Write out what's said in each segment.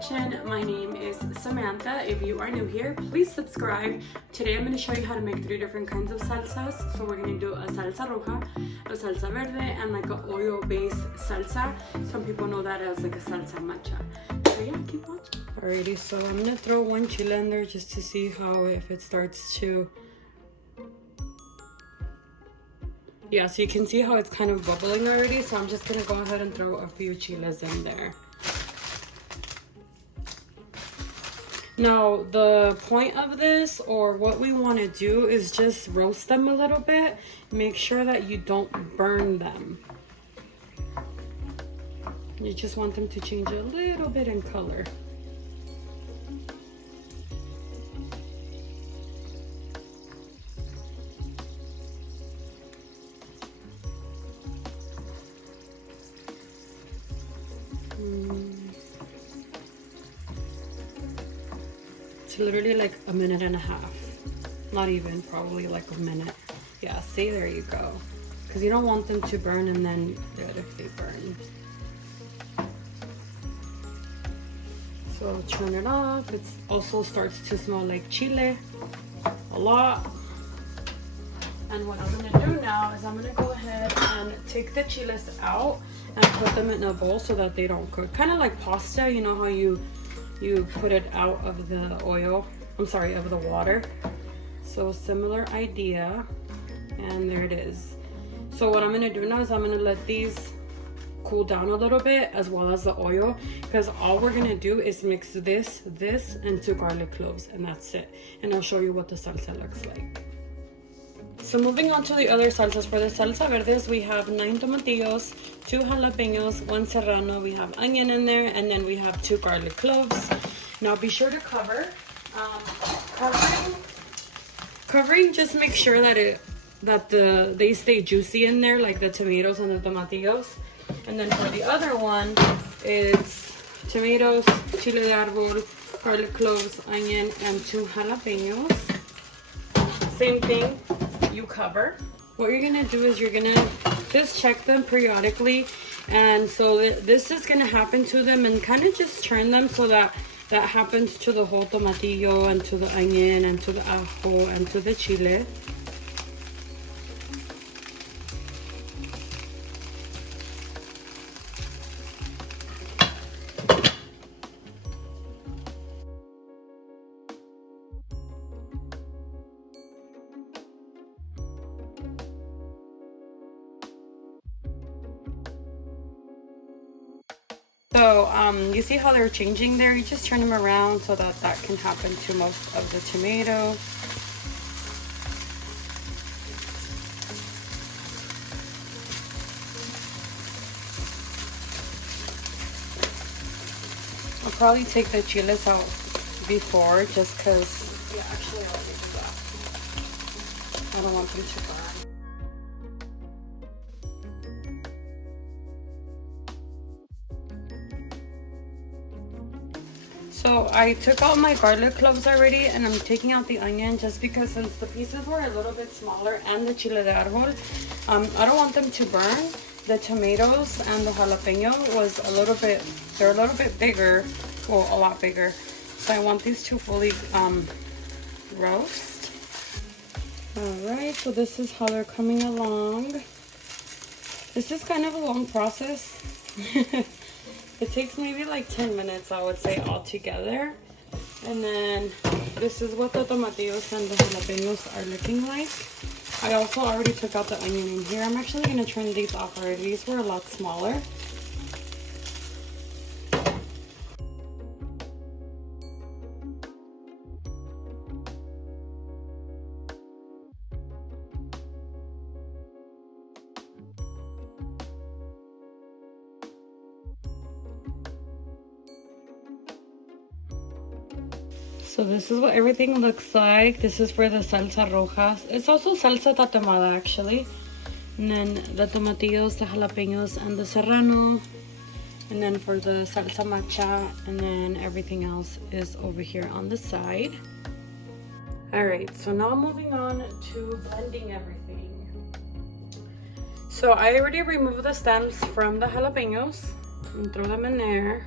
kitchen. My name is Samantha. If you are new here, please subscribe. Today I'm going to show you how to make 3 different kinds of salsas. So we're going to do a salsa roja, a salsa verde, and like a oil-based salsa. Some people know that as like a salsa matcha. So yeah, keep watching. Alrighty, so I'm going to throw 1 chile in there just to see how, if it starts to... Yeah, so you can see how it's kind of bubbling already. So I'm just going to go ahead and throw a few chiles in there. Now, the point of this, or what we want to do, is just roast them a little bit. Make sure that you don't burn them. You just want them to change a little bit in color. It's literally like a minute and a half. Not even, probably like a minute. Yeah, see, there you go. Because you don't want them to burn and then good if they burn. So turn it off. It also starts to smell like chile a lot. And what I'm gonna do now is I'm gonna go ahead and take the chiles out and put them in a bowl so that they don't cook. Kind of like pasta, you know how you put it out of the oil, of the water. So similar idea, and there it is. So what I'm gonna do now is I'm gonna let these cool down a little bit, as well as the oil, because all we're gonna do is mix this, and 2 garlic cloves, and that's it. And I'll show you what the salsa looks like. So moving on to the other salsas. For the salsa verdes, we have 9 tomatillos, 2 jalapenos, 1 serrano, we have onion in there, and then we have 2 garlic cloves. Now be sure to cover. Covering, just make sure that they stay juicy in there, like the tomatoes and the tomatillos. And then for the other one, it's tomatoes, chile de árbol, garlic cloves, onion, and 2 jalapenos. Same thing. You cover. What you're gonna do is you're gonna just check them periodically, and so this is gonna happen to them, and kind of just turn them so that happens to the whole tomatillo and to the onion and to the ajo and to the chile. So you see how they're changing there? You just turn them around so that can happen to most of the tomato. I'll probably take the chiles out before, just because, yeah, actually I'll do that. I don't want them to burn. So I took out my garlic cloves already, and I'm taking out the onion just because since the pieces were a little bit smaller, and the chile de árbol, I don't want them to burn. The tomatoes and the jalapeno they're a little bit bigger, well, a lot bigger. So I want these to fully roast. Alright, so this is how they're coming along. This is kind of a long process. It takes maybe like 10 minutes, I would say, all together. And then this is what the tomatillos and the jalapenos are looking like. I also already took out the onion in here. I'm actually going to turn these off already. These were a lot smaller. So this is what everything looks like. This is for the salsa roja. It's also salsa tatemada, actually. And then the tomatillos, the jalapenos, and the serrano. And then for the salsa matcha, and then everything else is over here on the side. Alright, so now moving on to blending everything. So I already removed the stems from the jalapenos and throw them in there.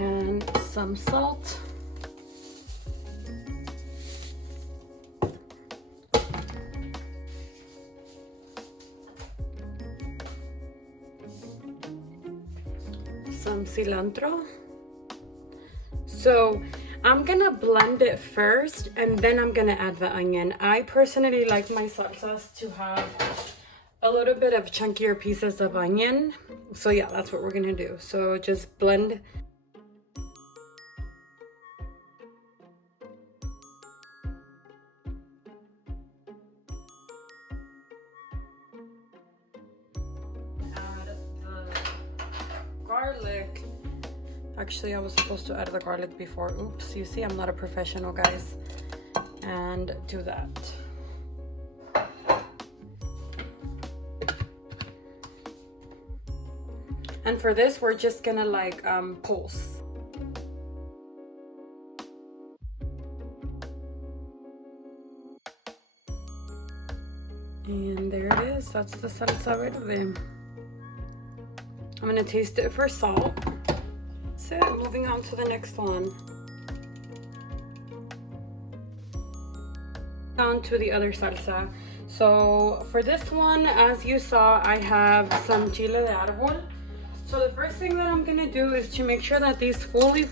and some salt. Some cilantro. So I'm gonna blend it first and then I'm gonna add the onion. I personally like my salsas to have a little bit of chunkier pieces of onion. So yeah, that's what we're gonna do. So just blend. Add the garlic. Actually, I was supposed to add the garlic before. Oops, you see, I'm not a professional, guys. And do that. And for this, we're just gonna like pulse. And there it is, that's the salsa verde. I'm gonna taste it for salt. That's it, moving on to the next one. On to the other salsa. So for this one, as you saw, I have some chile de árbol. So the first thing that I'm gonna do is to make sure that these fully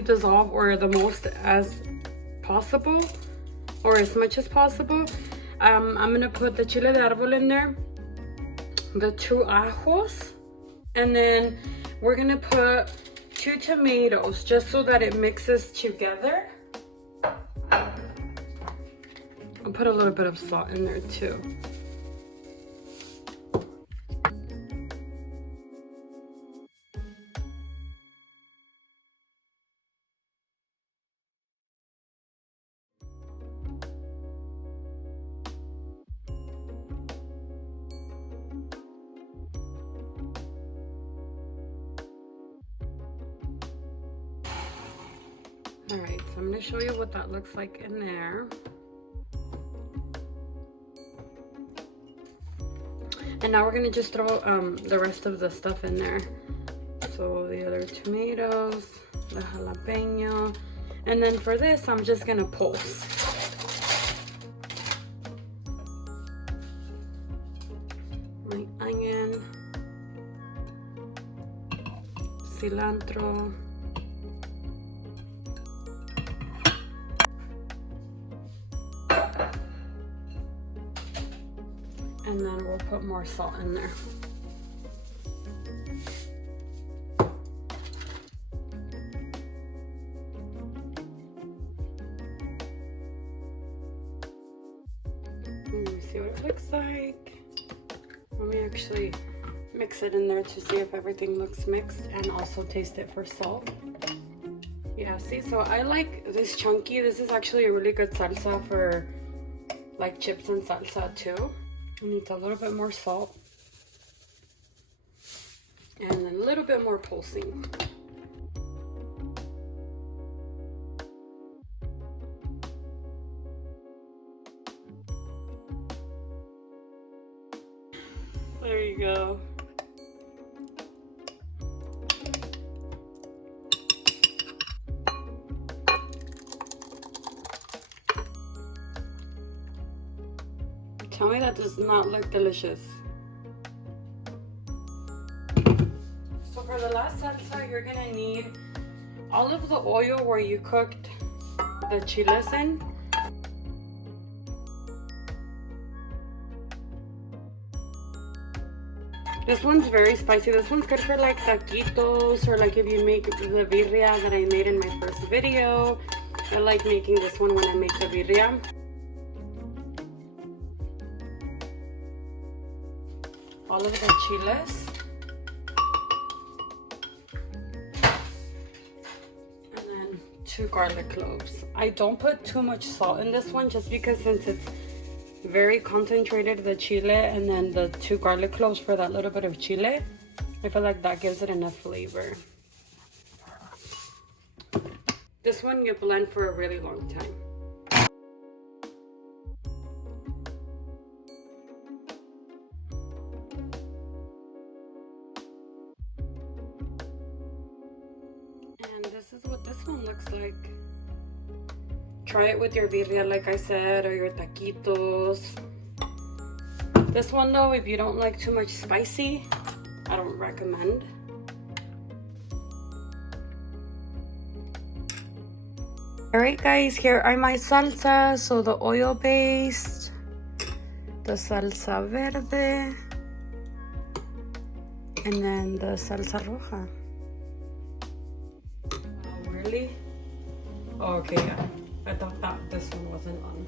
dissolve, or the most as possible, or as much as possible. I'm gonna put the chile de árbol in there, the 2 ajos, and then we're gonna put 2 tomatoes just so that it mixes together. I'll put a little bit of salt in there too. All right, so I'm gonna show you what that looks like in there. And now we're gonna just throw the rest of the stuff in there. So the other tomatoes, the jalapeno, and then for this, I'm just gonna pulse. My onion, cilantro, and then we'll put more salt in there. See what it looks like. Let me actually mix it in there to see if everything looks mixed, and also taste it for salt. Yeah, see, so I like this chunky. This is actually a really good salsa for like chips and salsa too. It needs a little bit more salt and then a little bit more pulsing. There you go. Tell me that does not look delicious. So for the last salsa, you're gonna need all of the oil where you cooked the chiles in. This one's very spicy. This one's good for like taquitos, or like if you make the birria that I made in my first video. I like making this one when I make the birria. All of the chiles. And then 2 garlic cloves. I don't put too much salt in this one just because since it's very concentrated, the chile, and then the 2 garlic cloves for that little bit of chile, I feel like that gives it enough flavor. This one you blend for a really long time. And this is what this one looks like. Try it with your birria, like I said, or your taquitos. This one though, if you don't like too much spicy, I don't recommend. Alright guys, here are my salsas. So the oil based, the salsa verde, and then the salsa roja. Oh, really? Oh, okay, yeah. I thought that this one wasn't on.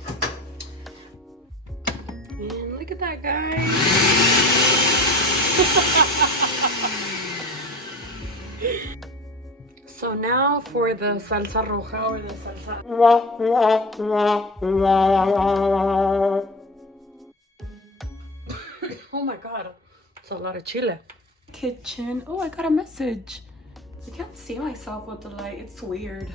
And look at that, guys. So now for the salsa roja or the salsa. Oh my god, it's a lot of chile. Kitchen. Oh, I got a message. I can't see myself with the light. It's weird.